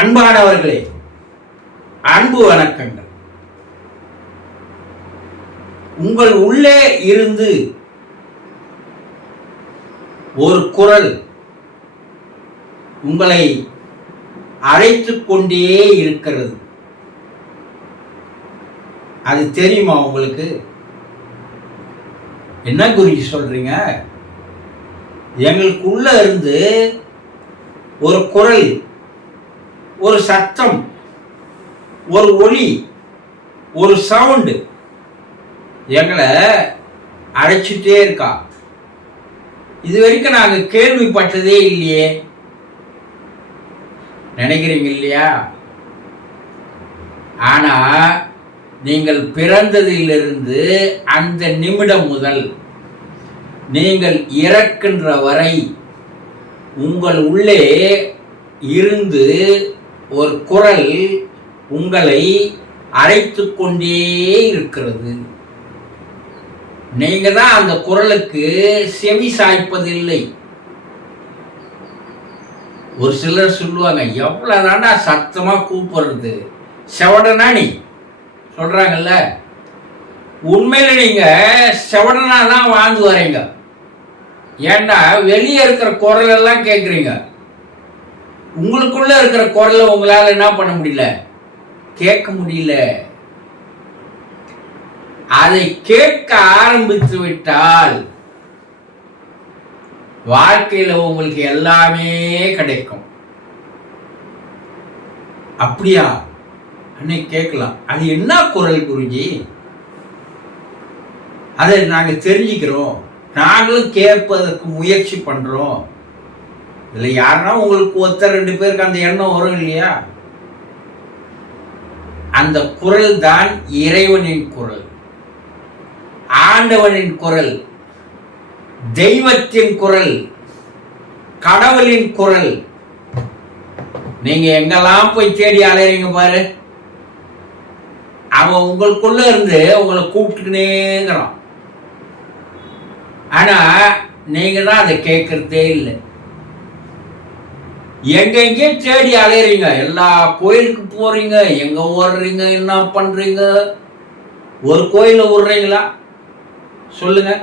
அன்பானவர்களே, அன்பு வணக்கங்கள். உங்கள் உள்ளே இருந்து ஒரு குரல் உங்களை அழைத்துக் கொண்டே இருக்கிறது. அது தெரியுமா உங்களுக்கு? என்ன குருஜி சொல்றீங்க? எங்களுக்கு உள்ள இருந்து ஒரு குரல், ஒரு சத்தம், ஒரு ஒலி, ஒரு சவுண்டு எங்களை அழைச்சிட்டே இருக்கா. இது வரைக்கும் நாங்கள் கேள்விப்பட்டதே இல்லையே நினைக்கிறீங்க இல்லையா? ஆனா நீங்கள் பிறந்ததிலிருந்து அந்த நிமிடம் முதல் நீங்கள் இறக்கின்ற வரை உங்கள் உள்ளே இருந்து ஒரு குரல் உங்களை அழைத்து கொண்டே இருக்கிறது. நீங்க தான் அந்த குரலுக்கு செவி சாய்ப்பதில்லை. ஒரு சிலர் சொல்லுவாங்க, எவ்வளவுதான்டா சத்தமா கூப்பிடுறது, செவடனா நீ சொல்றாங்கல்ல. உண்மையில நீங்க செவடனா தான் வாழ்ந்து வரீங்க. ஏன்னா வெளியே இருக்கிற குரல் எல்லாம் கேட்குறீங்க, உங்களுக்குள்ள இருக்கிற குரலை உங்களால் என்ன பண்ண முடியல, கேட்க முடியல. அதை கேட்க ஆரம்பித்து விட்டால் வாழ்க்கையில உங்களுக்கு எல்லாமே கிடைக்கும். அப்படியா? அன்னைக்கு கேட்கலாம், அது என்ன குரல் குருஜி? அதை நாங்க தெரிஞ்சுக்கிறோம், நாங்களும் கேட்பதற்கு முயற்சி பண்றோம். இதுல யாருன்னா உங்களுக்கு ஒருத்தர் ரெண்டு பேருக்கு அந்த எண்ணம் வரும் இல்லையா? அந்த குரல் தான் இறைவனின் குரல், ஆண்டவனின் குரல், தெய்வத்தின் குரல், கடவுளின் குரல். நீங்க எங்கெல்லாம் போய் தேடி அலையறீங்க பாரு, அவன் உங்களுக்குள்ள இருந்து உங்களை கூப்பிட்டுக்கினேங்கிறான். ஆனா நீங்க தான் அதை கேட்கறதே இல்லை. எங்கெங்கே தேடி அலையறீங்க, எல்லா கோயிலுக்கு போறீங்க, எங்க ஓடுறீங்க, என்ன பண்றீங்க? ஒரு கோயில விடுறீங்களா சொல்லுங்க?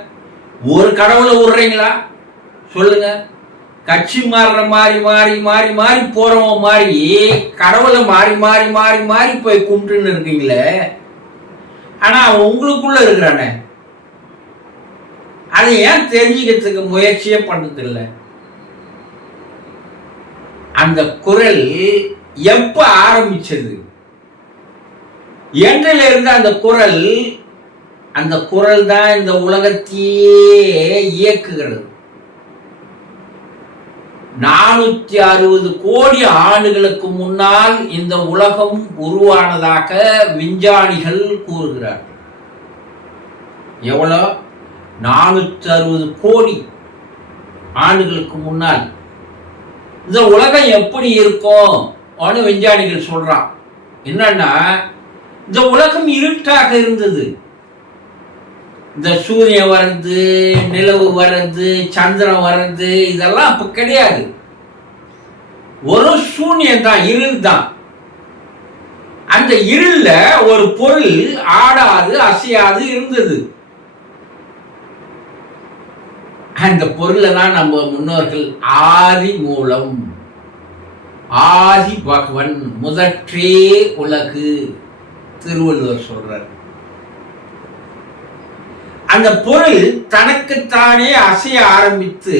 ஒரு கடவுளை விடுறீங்களா சொல்லுங்க? கட்சி மாறுற மாறி மாறி மாறி மாறி போறவங்க மாதிரி கடவுளை மாறி மாறி மாறி மாறி போய் கும்பிட்டுன்னு இருக்கீங்களே. ஆனா அவன் உங்களுக்குள்ள இருக்கிறானே, அதை ஏன் தெரிஞ்சுக்கிறதுக்கு முயற்சியே பண்றது இல்லை? அந்த குரல் எப்ப ஆரம்பிச்சது? என்றில இருந்து அந்த குரல் தான் இந்த உலகத்தையே இயக்குகிறது. 460 கோடி ஆண்டுகளுக்கு முன்னால் இந்த உலகம் உருவானதாக விஞ்ஞானிகள் கூறுகிறார். எவ்வளவு? 460 கோடி ஆண்டுகளுக்கு முன்னால் இந்த உலகம் எப்படி இருக்கும் விஞ்ஞானிகள் சொல்றான். என்னன்னா, இந்த உலகம் இருட்டாக இருந்தது. இந்த சூரியன் வர்றது, நிலவு வர்றது, சந்திரன் வர்றது, இதெல்லாம் அப்ப கிடையாது. ஒரு சூன்யம் தான், இருள் தான். அந்த இருள்ல ஒரு பொருள் ஆடாது அசையாது இருந்தது. அந்த பொருளை தான் நம்ம முன்னோர்கள் ஆதி மூலம், ஆதி பகவன், முதற்றே உலகு திருவள்ளுவர் சொல்றார். அந்த பொருள் தனக்குத்தானே அசைய ஆரம்பித்து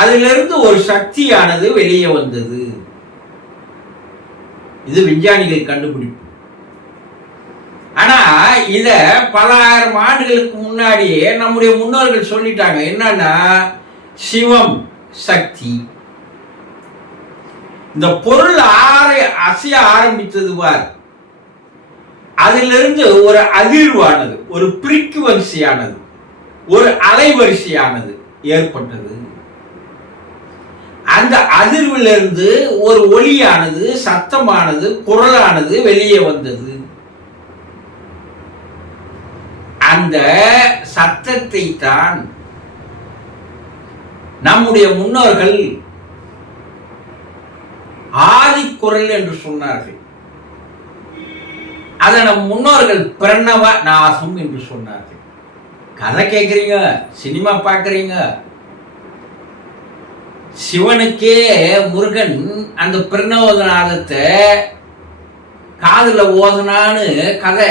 அதிலிருந்து ஒரு சக்தியானது வெளியே வந்தது. இது விஞ்ஞானிகள் கண்டுபிடிப்பு. ஆனா இத பல ஆயிரம் ஆண்டுகளுக்கு முன்னாடியே நம்முடைய முன்னோர்கள் சொல்லிட்டாங்க. என்னன்னா, சிவம் சக்தி. இந்த பொருள் அசைய ஆரம்பித்தது பார், அதிலிருந்து ஒரு அதிர்வானது, ஒரு பிரீக்குவன்சியானது, ஒரு அலைவரிசையானது ஏற்பட்டது. அந்த அதிர்விலிருந்து ஒரு ஒலியானது, சத்தமானது, குரலானது வெளியே வந்தது. அந்த சத்தத்தை தான் நம்முடைய முன்னோர்கள் ஆதிக்குரல் என்று சொன்னார்கள். அதை நம் முன்னோர்கள் பிரணவ நாசம் என்று சொன்னார்கள். கதை கேட்குறீங்க, சினிமா பார்க்குறீங்க. சிவனுக்கே முருகன் அந்த பிரணவநாதத்தை காதுல ஓதனான்னு கதை.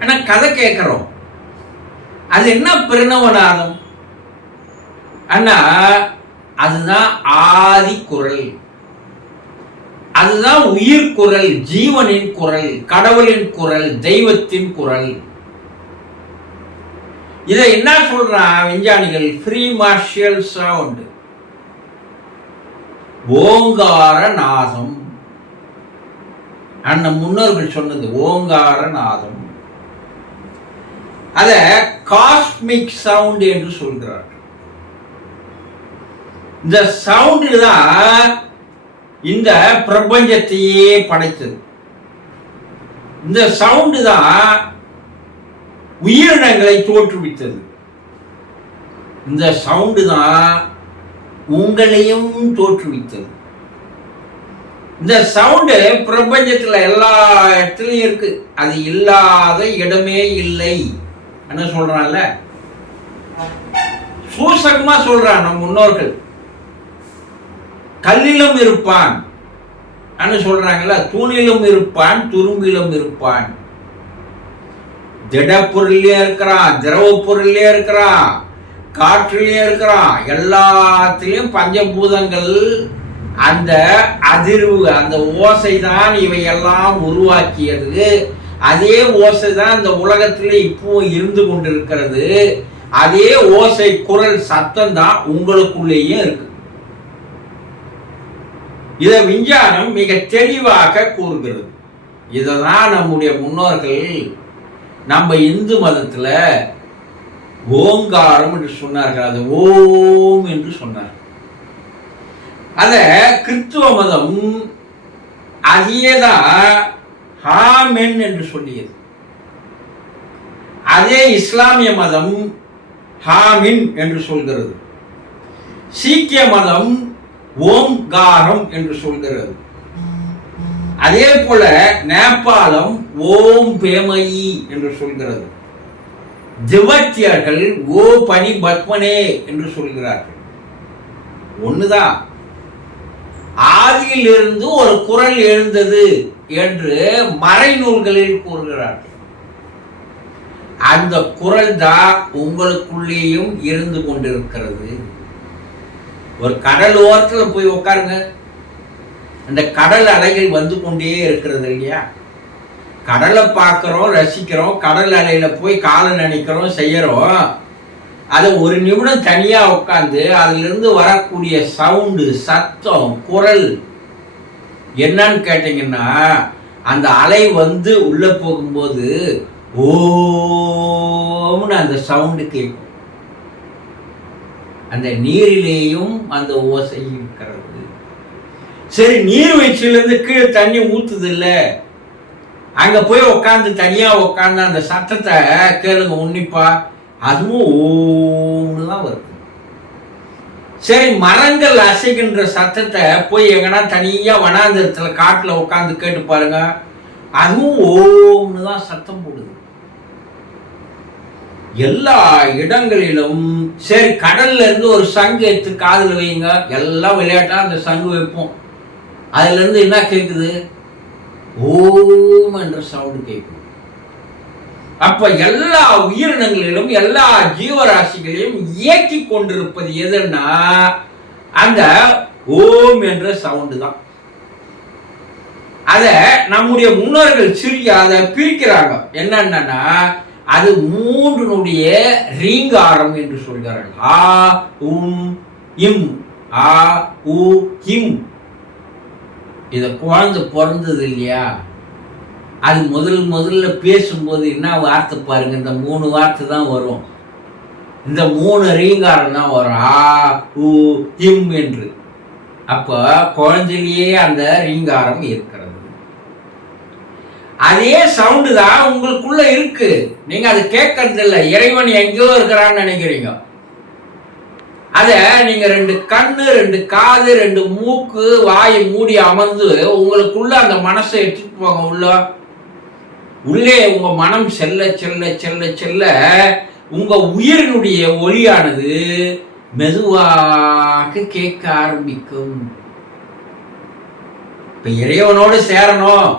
ஆனா கதை கேட்கிறோம், அது என்ன பிரணவநாதம் அண்ணா? அதுதான் ஆதி குரல், அதுதான் உயிர் குரல், ஜீவனின் குரல், கடவுளின் குரல், தெய்வத்தின் குரல். இதை என்ன சொல்றான் விஞ்ஞானிகள்? ஃப்ரீ மார்ஷியல் சவுண்ட், ஓங்கார நாதம். அந்த முன்னோர்கள் சொன்னது ஓங்கார நாதம். அத காஸ்மிக் சவுண்ட் என்று சொல்கிறார்கள். இந்த சவுண்ட் தான் இந்த பிரபஞ்சத்தையே படைத்தது. இந்த சவுண்ட் தான் உயிரினங்களை தோற்றுவித்தது. இந்த சவுண்டு தான் உங்களையும் தோற்றுவித்தது. இந்த சவுண்டு பிரபஞ்சத்தில் எல்லா இடத்துலையும் இருக்கு. அது இல்லாத இடமே இல்லை என்ன சொல்றான்ல, சூசகமா சொல்றான் நம் முன்னோர்கள். கல்லிலும் இருப்பான் சொல்றாங்கல்ல, தூணிலும் இருப்பான், துரும்பிலும் இருப்பான். திட பொருள்லயே இருக்கிறான், திரவ பொருள்லயே இருக்கிறான், காற்றிலேயே இருக்கிறான். எல்லாத்திலையும் பஞ்சபூதங்கள் அந்த அதிர்வு, அந்த ஓசை தான் இவையெல்லாம் உருவாக்கியது. அதே ஓசை தான் இந்த உலகத்திலே இப்போ இருந்து கொண்டிருக்கிறது. அதே ஓசை குரல் சத்தம் தான் உங்களுக்குள்ளேயும் இருக்கு. இதை விஞ்ஞானம் மிக தெளிவாக கூறுகிறது. இததான் நம்முடைய முன்னோர்கள் நம்ம இந்து மதத்துல ஓங்காரம் என்று சொன்னார்கள். அது ஓம் என்று சொன்னார்கள். அத கிறிஸ்துவ மதம் அதேதான் ஹாமென் என்று சொல்லியது. அதே இஸ்லாமிய மதம் ஹாமின் என்று சொல்கிறது. சீக்கிய மதம் ஓம்காரம் என்று சொல்கிறது. அதே போல நேபாளம் ஓம் பேமயி என்று சொல்கிறது. திபெத்தியர்கள் ஓ பனி பத்மனே என்று சொல்கிறார்கள். ஒண்ணுதான். ஆதியில் இருந்து ஒரு குரல் எழுந்தது என்று மறைநூல்களில் கூறுகிறார்கள். அந்த குரல் தான் உங்களுக்குள்ளேயும் இருந்து கொண்டிருக்கிறது. ஒரு கடல் ஓரத்தில் போய் உட்காருங்க, அந்த கடல் அலைகள் வந்து கொண்டே இருக்கிறது இல்லையா? கடலை பார்க்குறோம், ரசிக்கிறோம், கடல் அலையில போய் காலை நினைக்கிறோம், செய்யறோம். அதை ஒரு நிமிடம் தனியா உட்காந்து அதிலிருந்து வரக்கூடிய சவுண்டு, சத்தம், குரல் என்னன்னு கேட்டீங்கன்னா, அந்த அலை வந்து உள்ள போகும்போது ஓம்னு அந்த சவுண்டு கேட்கும். அந்த நீரிலேயும் அந்த ஓசை இருக்கிறது. சரி, நீர்வீழ்ச்சியிலிருந்து கீழே தண்ணி ஊத்துது இல்ல, அங்க போய் உட்காந்து தனியா உட்காந்து அந்த சத்தத்தை கேளுங்க உன்னிப்பா, அதுவும் ஓம்னு தான் வருது. சரி, மரங்கள் அசைகின்ற சத்தத்தை போய் எங்கன்னா தனியா வனாந்திரத்துல காட்டுல உட்காந்து கேட்டு பாருங்க, அதுவும் ஓம்னு தான் சத்தம் போடுது. எல்லா இடங்களிலும். சரி, கடல்ல இருந்து ஒரு சங்கு எடுத்து காதுல வைங்க, எல்லாம் விளையாட்டா அந்த சங்கு வைப்போம். அதுல இருந்து என்ன கேக்குது? ஓம் என்ற சவுண்ட் கேட்குது. அப்ப எல்லா உயிரினங்களிலும் எல்லா ஜீவராசிகளையும் இயக்கி கொண்டிருப்பது எதுன்னா அந்த ஓம் என்ற சவுண்டு தான். அத நம்முடைய முன்னோர்கள் அதை பிரிக்கிறாங்க. என்னன்னா அது மூன்றுனுடைய ரீங்காரம் என்று சொல்கிறார்கள். ஆ உம் இம், ஆ உ இம். இத குழந்தை பிறந்தது இல்லையா, அது முதல்ல பேசும்போது என்ன வார்த்தை பாருங்க, இந்த 3 வார்த்தை தான் வரும். இந்த 3 ரீங்காரம் தான் வரும், ஆ உ இம் என்று. அப்ப குழந்தையிலேயே அந்த ரீங்காரம் இருக்கிறது. அதே சவுண்டு தான் உங்களுக்குள்ள இருக்கு. நீங்க அது கேட்கறது இல்லை. இறைவன் எங்கேயோ இருக்கிறான்னு நினைக்கிறீங்க. அத நீங்க 2 கண்ணு, 2 காது, 2 மூக்கு, வாயை மூடி அமர்ந்து உங்களுக்குள்ள அந்த மனசை எடுத்துட்டு போங்க உள்ள. உள்ளே உங்க மனம் செல்ல செல்ல செல்ல செல்ல உங்க உயிரினுடைய ஒளியானது மெதுவாக கேட்க ஆரம்பிக்கும். இப்ப இறைவனோடு சேரணும்,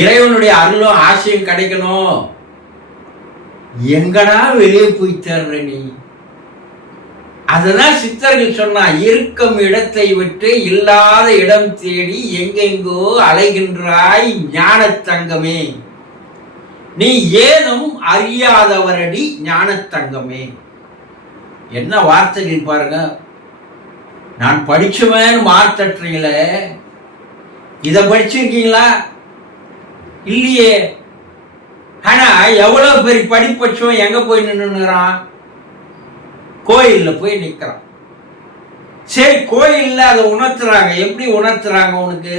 இறைவனுடைய அருளும் ஆசையும் கிடைக்கணும், எங்கடா வெளியே போய் தேர்ற நீ? அதுதான் சித்தர்கள் சொன்னா, இருக்கும் இடத்தை விட்டு இல்லாத இடம் தேடி எங்கெங்கோ அலைகின்றாய் ஞான தங்கமே, நீ ஏதும் அறியாதவரடி ஞான தங்கமே. என்ன வார்த்தைகள் பாருங்க. நான் படிச்சுவேன்னு மாத்தட்டுறீங்களே, இத படிச்சிருக்கீங்களா? இல்லையே. ஆனா எவ்வளவு பெரிய படிப்பட்சம் எங்க போய் நின்னுறான்? கோயில்ல போய் நிக்கிறான். சரி, கோயில்ல அதை உணர்த்துறாங்க. எப்படி உணர்த்துறாங்க? உனக்கு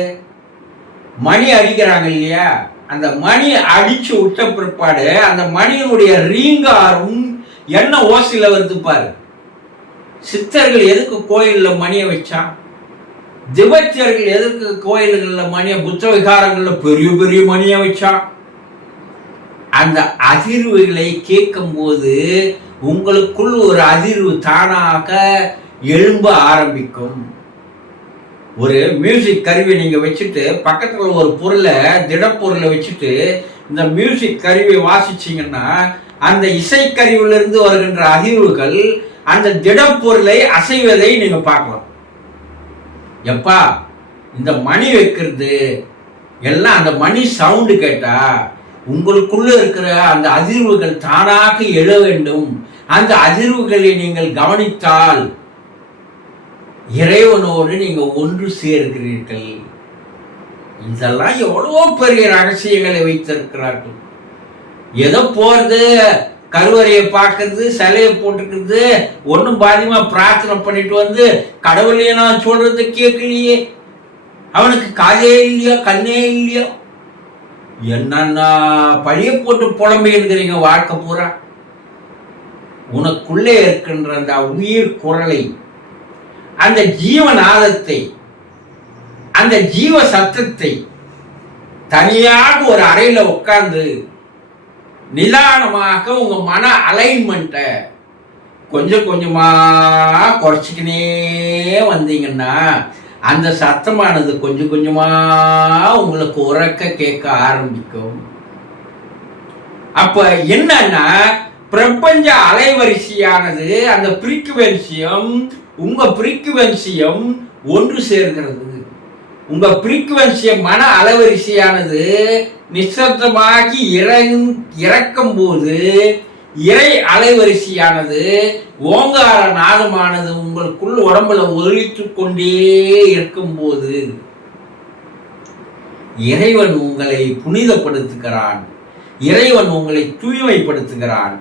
மணி அடிக்கிறாங்க இல்லையா? அந்த மணி அடிச்சு விட்ட பிற்பாடு அந்த மணியினுடைய ரீங்காரும் என்ன ஓசையில வருது பாரு. சித்தர்கள் எதுக்கு கோயில்ல மணியை வச்சான்? திபத்தியர்கள் எதுக்கு கோயில்கள்ல மணியை, புத்த விகாரங்கள்ல பெரிய பெரிய மணியை வச்சான்? அந்த அதிர்வுகளை கேட்கும் போது உங்களுக்குள் ஒரு அதிர்வு தானாக எழும்ப ஆரம்பிக்கும். ஒரு மியூசிக் கருவி நீங்க வச்சுட்டு பக்கத்துல ஒரு பொருளை, திடப்பொருளை வச்சுட்டு இந்த மியூசிக் கருவியை வாசிச்சீங்கன்னா அந்த இசைக்கருவிலிருந்து வருகின்ற அதிர்வுகள் அந்த திடப்பொருளை அசைவதை நீங்க பார்க்கலாம். எப்பா இந்த மணி வைக்கிறது எல்லாம், அந்த மணி சவுண்டு கேட்டா உங்களுக்குள்ள இருக்கிற அந்த அதிர்வுகள் தானாக எழ வேண்டும். அந்த அதிர்வுகளை நீங்கள் கவனித்தால் இறைவனோடு நீங்க ஒன்று சேர்கிறீர்கள். இதெல்லாம் எவ்வளவோ பெரிய ரகசியங்களை வைத்திருக்கிறார்கள். எதோ போறது, கருவறையை பார்க்கறது, சிலையை போட்டுக்கிறது, ஒன்னும் பாதியமா பிரார்த்தனை பண்ணிட்டு வந்து கடவுளையே நான் சொல்றது கேட்கலையே, அவனுக்கு காதே இல்லையோ கண்ணே இல்லையோ, என்னன்னா பழிய போட்டு புலம்பி இருக்கிறீங்க வாழ்க்கை பூரா. உனக்குள்ளே இருக்கின்ற அந்த உயிர் குரலை, அந்த ஜீவநாதத்தை, அந்த ஜீவ சத்தத்தை தனியாக ஒரு அறையில உட்கார்ந்து நிதானமாக உங்க மன அலைன்மெண்ட்டை கொஞ்சம் கொஞ்சமா குறைச்சிக்கினே வந்தீங்கன்னா அந்த சத்தமானது கொஞ்சம் கொஞ்சமா உங்களுக்கு உறக்க கேட்க ஆரம்பிக்கும். அப்ப என்னன்னா, பிரபஞ்ச அலைவரிசையானது, அந்த ஃப்ரீக்குவென்சியும் உங்க ஃப்ரீக்குவென்சியும் ஒன்று சேர்கிறது. உங்க ஃப்ரீக்குவென்சிய மன அலைவரிசையானது நிசப்தமாகி இறக்கும் போது இறை அலைவரிசையானது, ஓங்கார நாதமானது உங்களுக்குள் உடம்புல ஒலித்து கொண்டே இருக்கும் போது இறைவன் உங்களை புனிதப்படுத்துகிறான், இறைவன் உங்களை தூய்மைப்படுத்துகிறான்,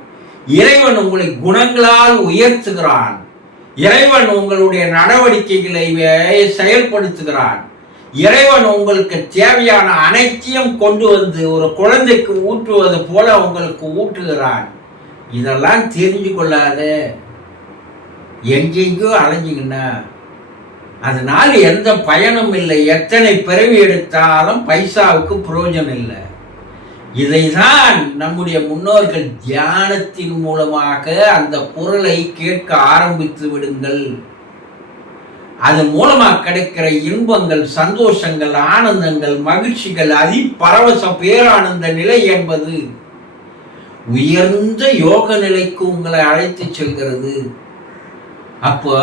இறைவன் உங்களை குணங்களால் உயர்த்துகிறான், இறைவன் உங்களுடைய நடவடிக்கைகளை செயல்படுத்துகிறான், இறைவன் உங்களுக்கு தேவையான அனைத்தையும் கொண்டு வந்து ஒரு குழந்தைக்கு ஊட்டுவது போல உங்களுக்கு ஊட்டுகிறான். இதெல்லாம் தெரிஞ்சு கொள்ளாத எங்கெங்கோ அலைஞ்சிங்கன்னா அதனால எந்த பயனும் இல்லை. எத்தனை பிறவி எடுத்தாலும் பைசாவுக்கு பிரயோஜனம் இல்லை. இதைதான் நம்முடைய முன்னோர்கள் தியானத்தின் மூலமாக அந்த குரலை கேட்க ஆரம்பித்து விடுங்கள். அது மூலமா கிடைக்கிற இன்பங்கள், சந்தோஷங்கள், ஆனந்தங்கள், மகிழ்ச்சிகள், அதிபரவச பேரானந்த நிலை என்பது உயர்ந்த யோக நிலைக்கு உங்களை அழைத்து செல்கிறது. அப்போ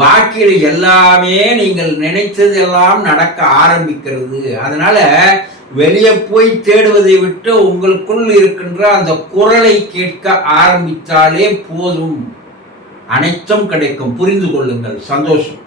வாழ்க்கையில் எல்லாமே நீங்கள் நினைத்தது எல்லாம் நடக்க ஆரம்பிக்கிறது. அதனால வெளியே போய் தேடுவதை விட்டு உங்களுக்குள் இருக்கின்ற அந்த குரலை கேட்க ஆரம்பித்தாலே போதும், அனைத்தும் கிடைக்கும். புரிந்து கொள்ளுங்கள். சந்தோஷம்.